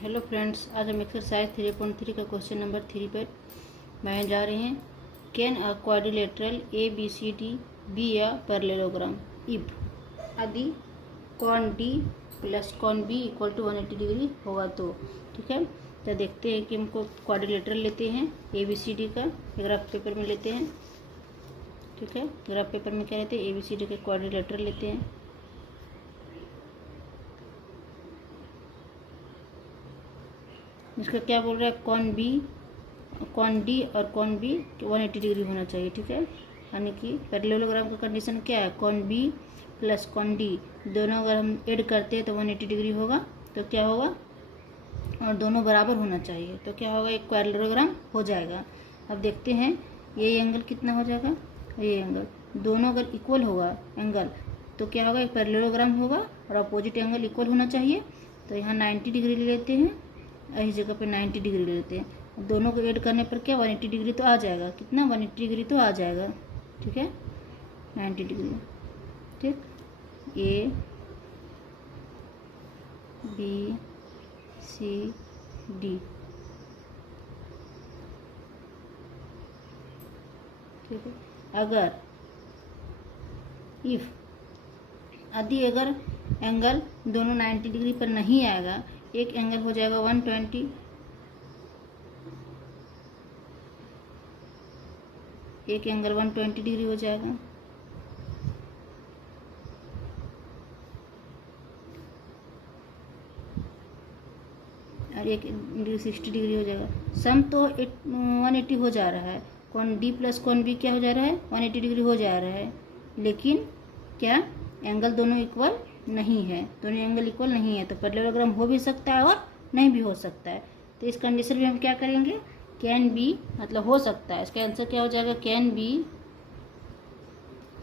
Hello friends, आज हम exercise 3.3 का क्वेश्चन नंबर 3 पर बनाने जा रहे हैं। Can a quadrilateral A B C D be a parallelogram if यदि con D plus cone B equal to 180 degree होगा तो। ठीक है, तो देखते हैं कि हमको क्वाड्रिलेटरल लेते हैं ए बी सी डी का ग्राफ पेपर में लेते हैं। ठीक है, ग्राफ पेपर में क्या लेते हैं, ए बी सी डी के क्वाड्रिलेटरल लेते हैं। इसका क्या बोल रहा है, कॉन डी और कॉन बी 180 डिग्री होना चाहिए। ठीक है, यानी कि पैरेललोग्राम का कंडीशन क्या है, कॉन बी प्लस कॉन डी दोनों अगर हम ऐड करते हैं तो 180 डिग्री होगा। तो क्या होगा, और दोनों बराबर होना चाहिए तो क्या होगा, एक पैरेललोग्राम हो जाएगा। अब देखते हैं ये एंगल कितना हो जाएगा, ये एंगल दोनों अगर इक्वल होगा एंगल तो क्या होगा, एक पैरेललोग्राम होगा और अपोजिट एंगल इक्वल होना चाहिए। तो यहाँ 90 डिग्री ले लेते हैं, इस जगह पे 90 डिग्री ले लेते हैं। दोनों को ऐड करने पर क्या 180 डिग्री तो आ जाएगा, कितना 180 डिग्री तो आ जाएगा। ठीक है, 90 डिग्री। ठीक, ए बी सी डी। ठीक है, अगर इफ यदि अगर एंगल दोनों 90 डिग्री पर नहीं आएगा, एक एंगल हो जाएगा 120, एक एंगल 120 डिग्री हो जाएगा और एक 60 डिग्री हो जाएगा। सम तो 180 हो जा रहा है, कॉन डी प्लस कॉन बी क्या हो जा रहा है, 180 डिग्री हो जा रहा है, लेकिन क्या एंगल दोनों इक्वल नहीं है, दोनों एंगल इक्वल नहीं है। तो पैरेललोग्राम हो भी सकता है और नहीं भी हो सकता है। तो इस कंडीशन में हम क्या करेंगे, कैन बी मतलब हो सकता है, इसका आंसर क्या हो जाएगा, कैन बी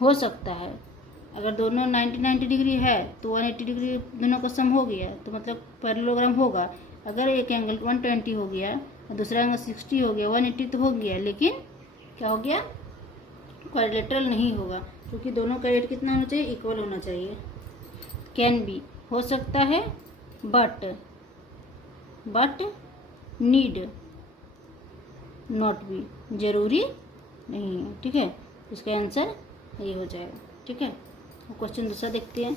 हो सकता है। अगर दोनों 90 डिग्री है तो 180 डिग्री दोनों का सम हो गया, तो मतलब पैरेललोग्राम होगा। अगर एक एंगल 120 हो गया और दूसरा एंगल 60 हो गया, 180 तो हो गया, लेकिन क्या हो गया, क्वाड्रिलेटरल नहीं होगा, क्योंकि दोनों का रेट कितना होना चाहिए, इक्वल होना चाहिए। कैन बी हो सकता है, बट नीड नॉट बी जरूरी नहीं है। ठीक है, इसका आंसर ये हो जाएगा। ठीक है, क्वेश्चन दूसरा देखते हैं।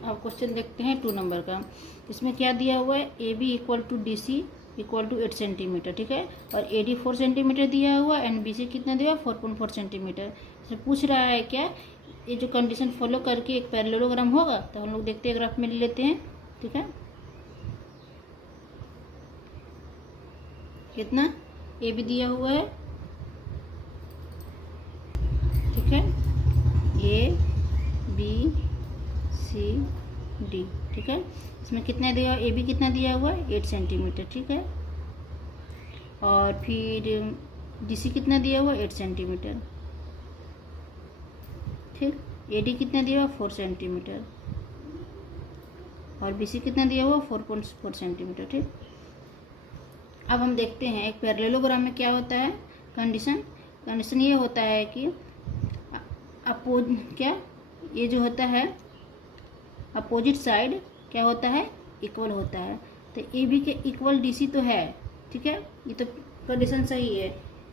अब क्वेश्चन देखते हैं 2 नंबर का। इसमें क्या दिया हुआ है, A B equal to D C equal to 8 centimetre. ठीक है, और ए डी 4 सेंटीमीटर दिया हुआ एंड बी सी कितना दिया, 4.4 सेंटीमीटर। इसमें पूछ रहा है क्या, ये जो कंडीशन फॉलो करके एक पैरेललोग्राम होगा। तो हम लोग देखते हैं, ग्राफ में ले लेते हैं। ठीक है, कितना ए बी दिया हुआ है, ठीक है, ए बी सी डी। ठीक है, इसमें कितना दिया, ए बी कितना दिया हुआ है, 8 सेंटीमीटर। ठीक है, और फिर डी सी कितना दिया हुआ है, 8 सेंटीमीटर। ठीक, ए डी कितना दिया हुआ, 4 सेंटीमीटर, और बी सी कितना दिया हुआ, 4.4 सेंटीमीटर। ठीक, अब हम देखते हैं एक पैरेललोग्राम में क्या होता है, कंडीशन ये होता है कि क्या ये जो होता है अपोजिट साइड क्या होता है, इक्वल होता है। तो ए बी के इक्वल डी सी तो है। ठीक है, ये तो कंडीशन सही है।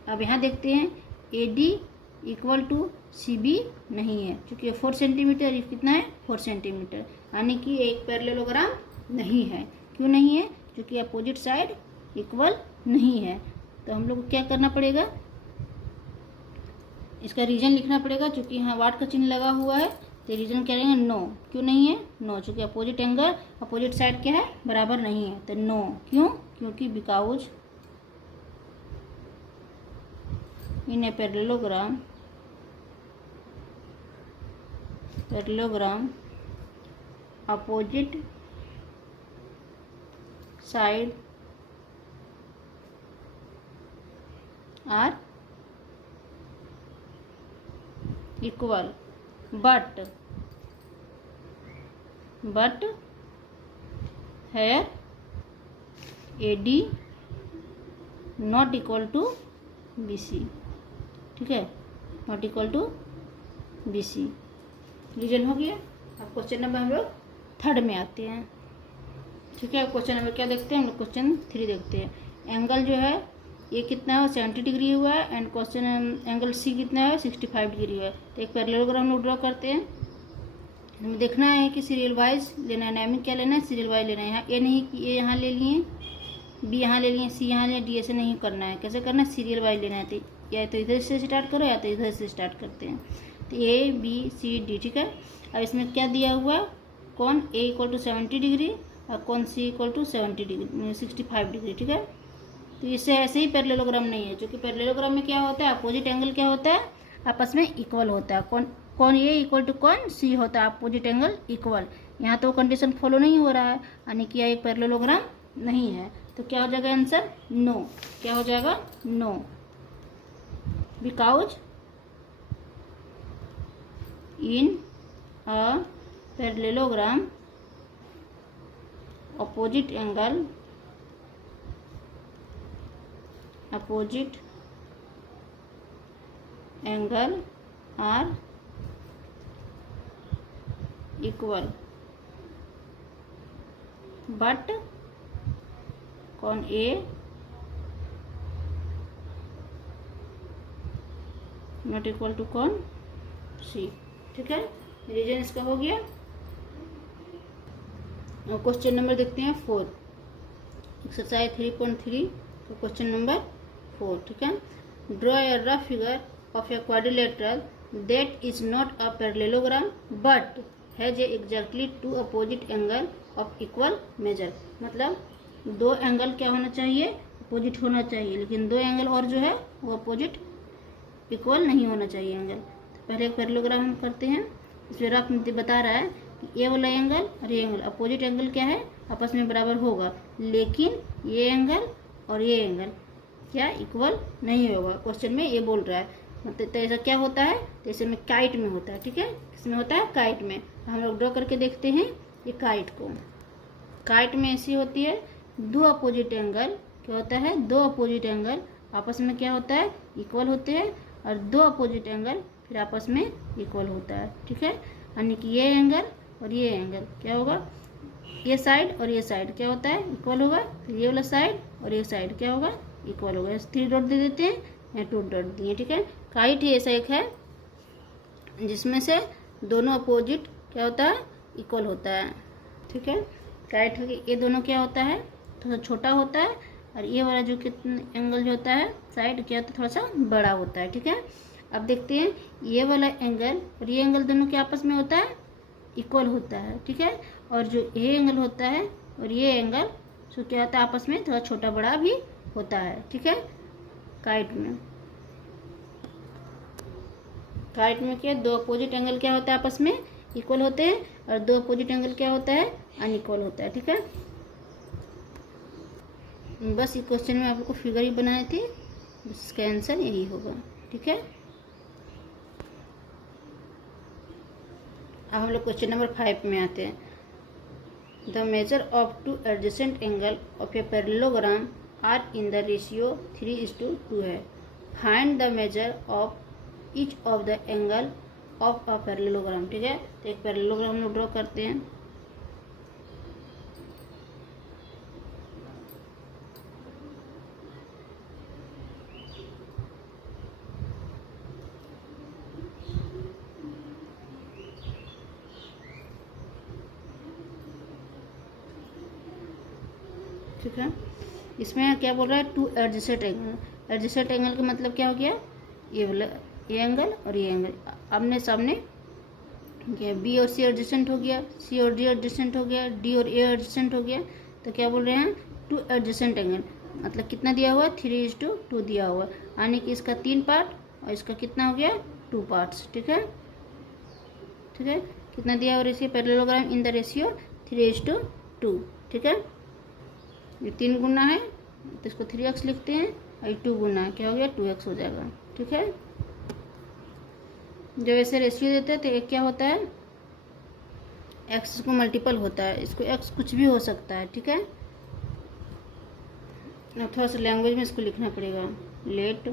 अब यहाँ देखते हैं A D equal to C B नहीं है, क्योंकि 4 सेंटीमीटर, ये कितना है, 4 सेंटीमीटर, यानी कि एक पैरेललोग्राम नहीं है। क्यों नहीं है, क्योंकि अपोजिट साइड इक्वल नहीं है। तो हम लोग को क्या करना पड़ेगा, इसका रीजन लिखना पड़ेगा। क्योंकि यहाँ वाट का चिन्ह लगा हुआ है तो रीजन क्या रहेगा, नो। क्यों नहीं है, नो, क्योंकि अपोजिट एंगल अपोजिट साइड क्या है, बराबर नहीं है। तो नो क्यों, क्योंकि because in a parallelogram opposite side are equal but here AD not equal to BC। ठीक है, not equal to BC, reason हो गया। अब क्वेश्चन नंबर हम लोग 3rd में आते हैं। ठीक है। क्वेश्चन नंबर क्या देखते हैं हम लोग, क्वेश्चन 3 देखते हैं। एंगल जो है ये कितना है, 70 डिग्री हुआ है, एंड क्वेश्चन एंगल सी कितना है, 65 डिग्री हुआ है। तो एक पैरेललोग्राम हम लोग ड्रॉ करते हैं। हमें देखना है कि सीरियल वाइज लेना है, डायमीटर क्या लेना है, सीरियल वाइज लेना है। यहाँ ए नहीं, ए यहाँ ले लिए, बी यहाँ ले लिए, सी यहाँ ले, डी ऐसे नहीं करना है। कैसे करना है, सीरियल वाइज लेना है। तो या तो इधर से स्टार्ट करो या तो इधर से स्टार्ट करते हैं। तो ए बी सी डी, ठीक है। अब इसमें क्या दिया हुआ है, कौन ए इक्वल टू 70 डिग्री और कौन सी इक्वल टू 70 डिग्री 65 डिग्री, ठीक है। तो इससे ऐसे ही पैरेललोग्राम नहीं है, क्योंकि पैरेललोग्राम में क्या होता है, अपोजिट एंगल क्या होता है, आपस में इक्वल होता है। कौन ए इक्वल टू कौन सी होता है, अपोजिट एंगल इक्वल। यहाँ तो कंडीशन फॉलो नहीं हो रहा है, यानी कि यह एक पैरेललोग्राम नहीं है। तो क्या हो जाएगा आंसर, नो। क्या हो जाएगा, no, because in a parallelogram opposite angle are equal, but कौन ए नॉट इक्वल टू कौन सी, ठीक है। रीजन इसका हो गया। और क्वेश्चन नंबर देखते हैं 4, एक्सरसाइज 3.3 तो क्वेश्चन नंबर 4, ठीक है। Draw a rough figure of a quadrilateral that is not a parallelogram but has exactly two opposite angle of equal measure. मतलब दो एंगल क्या होना चाहिए, अपोजिट होना चाहिए, लेकिन दो एंगल और जो है वो अपोजिट इक्वल नहीं होना चाहिए एंगल। तो पहले एक पैरेललोग्राम हम करते हैं। इसमें रफ बता रहा है कि ये वाला एंगल और ये एंगल, अपोजिट एंगल क्या है, आपस में बराबर होगा, लेकिन ये एंगल और ये एंगल क्या इक्वल नहीं होगा। क्वेश्चन में ये बोल रहा है। मतलब तो ऐसा क्या होता है, तो ऐसे में काइट में होता है, ठीक है। किसमें होता है, काइट में। हम लोग ड्रॉ करके देखते हैं ये काइट को। काइट में ऐसी होती है, दो अपोजिट एंगल क्या होता है, दो अपोजिट एंगल आपस में क्या होता है, इक्वल होते हैं, और दो अपोजिट एंगल फिर आपस में इक्वल होता है, ठीक है। यानी कि ये एंगल और ये एंगल क्या होगा, ये साइड और ये साइड क्या होता है, इक्वल होगा। तो ये वाला साइड और ये साइड क्या होगा, इक्वल होगा। 3 डॉट दे देते हैं या 2 डॉट दिए, ठीक है। काइट ही ऐसा एक है जिसमें से दोनों अपोजिट क्या होता है, इक्वल होता है, ठीक है। काइट ये दोनों क्या होता है, थोड़ा छोटा होता है, और ये वाला जो कितना एंगल जो होता है साइड क्या होता है, थोड़ा सा बड़ा होता है, ठीक है। अब देखते हैं ये वाला एंगल और ये एंगल दोनों के आपस में होता है, इक्वल होता है, ठीक है। और जो ये एंगल होता है और ये एंगल सो क्या होता है, आपस में थोड़ा छोटा बड़ा भी होता है, ठीक है। काइट में क्या, दो अपोजिट एंगल क्या होता है, आपस में इक्वल होते हैं, और दो अपोजिट एंगल क्या होता है, अनइक्वल होता है, ठीक है। बस इस क्वेश्चन में आपको फिगर ही बनाए थे, इसका आंसर यही होगा, ठीक है। अब हम लोग क्वेश्चन नंबर 5 में आते हैं। The measure of two adjacent angle of a parallelogram are in the ratio 3:2 है। Find the measure of each of the angle of a parallelogram, ठीक है। तो एक पैरेललोग्राम हम लोग ड्रॉ करते हैं। ठीक है, इसमें क्या बोल रहा है, to adjacent angle. Adjacent angle का मतलब क्या हो गया, ये वाला ये एंगल और ये एंगल आमने सामने क्या, बी और सी एडजेसेंट हो गया, सी और डी एडजेसेंट हो गया, डी और ए एडजेसेंट हो गया। तो क्या बोल रहे हैं, टू एडजेसेंट एंगल मतलब कितना दिया हुआ है, 3:2 दिया हुआ है, यानी कि इसका 3 पार्ट और इसका कितना हो गया, 2 पार्ट्स, ठीक है। ठीक है, कितना दिया हुआ ratio, parallelogram in the ratio 3:2, ठीक है। ये 3 गुना है तो इसको 3x लिखते हैं, और 2 गुना है क्या हो गया, 2x हो जाएगा, ठीक है। जब ऐसे रेशियो देते हैं तो एक क्या होता है, x को मल्टीपल होता है, इसको x कुछ भी हो सकता है, ठीक है। अब थोड़ा सा लैंग्वेज में इसको लिखना पड़ेगा। Let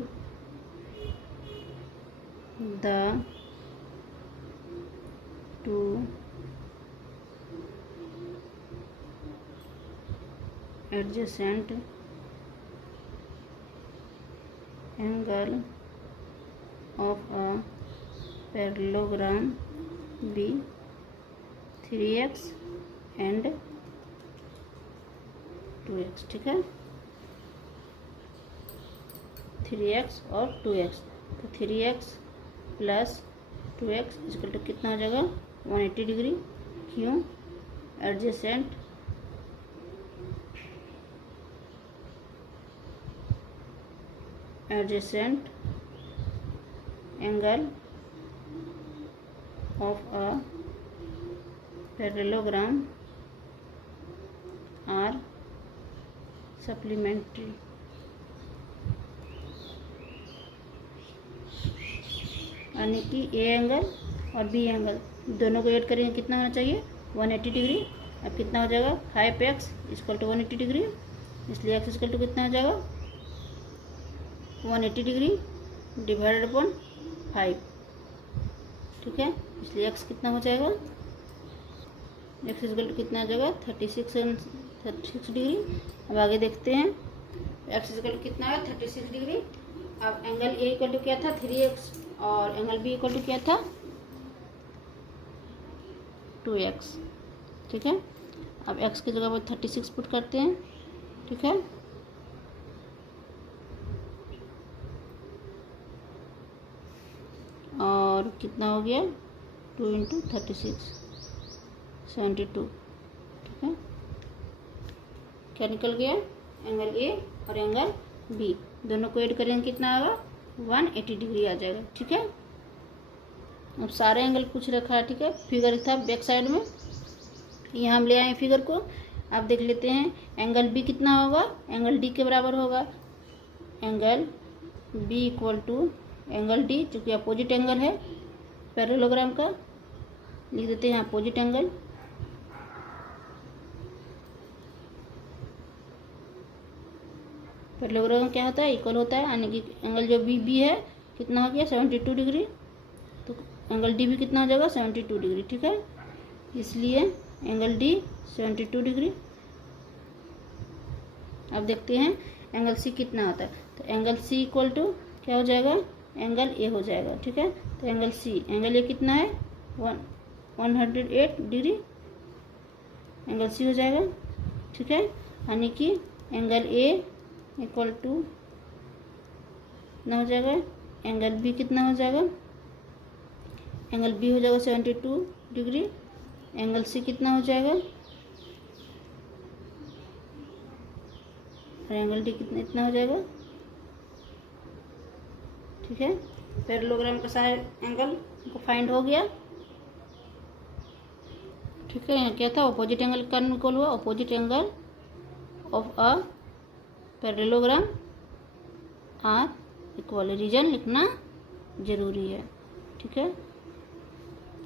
the two adjacent angle of a parallelogram be 3x and 2x। ठीक है, 3x और 2x, तो 3x plus 2x equal to कितना हो जाएगा 180 डिग्री। क्यों? Adjacent angle of a parallelogram are supplementary. यानी कि ए एंगल और बी एंगल दोनों को ऐड करेंगे कितना होना चाहिए 180 डिग्री। अब कितना हो जाएगा 5x इक्वल टू 180 डिग्री, इसलिए x इक्वल टू कितना हो जाएगा 180 डिग्री डिवाइडेड अपॉन 5। ठीक है, इसलिए x कितना हो जाएगा, x इक्वल टू कितना हो जाएगा 36 डिग्री। अब आगे देखते हैं, x इक्वल टू कितना है 36 डिग्री। अब एंगल ए इक्वल टू क्या था 3x और एंगल बी इक्वल टू क्या था 2x। ठीक है, अब x की जगह पर 36 पुट करते हैं। ठीक है, और कितना हो गया 2 इंटू 36 72। ठीक है, क्या निकल गया एंगल ए और एंगल बी दोनों को ऐड करेंगे कितना होगा 180 डिग्री आ जाएगा। ठीक है, अब सारे एंगल पूछ रखा है। ठीक है, फिगर था बैक साइड में, यहाँ हम ले आए फिगर को। अब देख लेते हैं एंगल बी कितना होगा, एंगल डी के बराबर होगा। Angle B equal to angle D, चूँकि अपोजिट एंगल है पैरेललोग्राम का, लिख देते हैं अपोजिट एंगल। पैरेललोग्राम क्या होता है इक्वल होता है, यानी कि एंगल जो बी है कितना हो गया 72 डिग्री, तो एंगल डी भी कितना हो जाएगा 72 डिग्री। ठीक है, इसलिए एंगल डी 72 डिग्री। अब देखते हैं एंगल सी कितना होता है, तो एंगल सी इक्वल टू क्या हो जाएगा एंगल ए हो जाएगा। ठीक है, तो एंगल सी एंगल ए कितना है 108 डिग्री एंगल सी हो जाएगा। ठीक है, यानी कि एंगल ए इक्वल टू कितना हो जाएगा, एंगल बी कितना हो जाएगा, एंगल बी हो जाएगा 72 डिग्री, एंगल सी कितना हो जाएगा और एंगल डी कितना इतना हो जाएगा। ठीक है, पैरेललोग्राम का सारे एंगल को फाइंड हो गया। ठीक है, यहाँ क्या था अपोजिट एंगल का निकल हुआ, opposite angle of a parallelogram are equal, reason लिखना जरूरी है। ठीक है,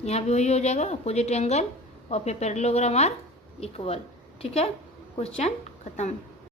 यहाँ भी वही हो जाएगा opposite angle of a parallelogram are equal. ठीक है, क्वेश्चन खत्म।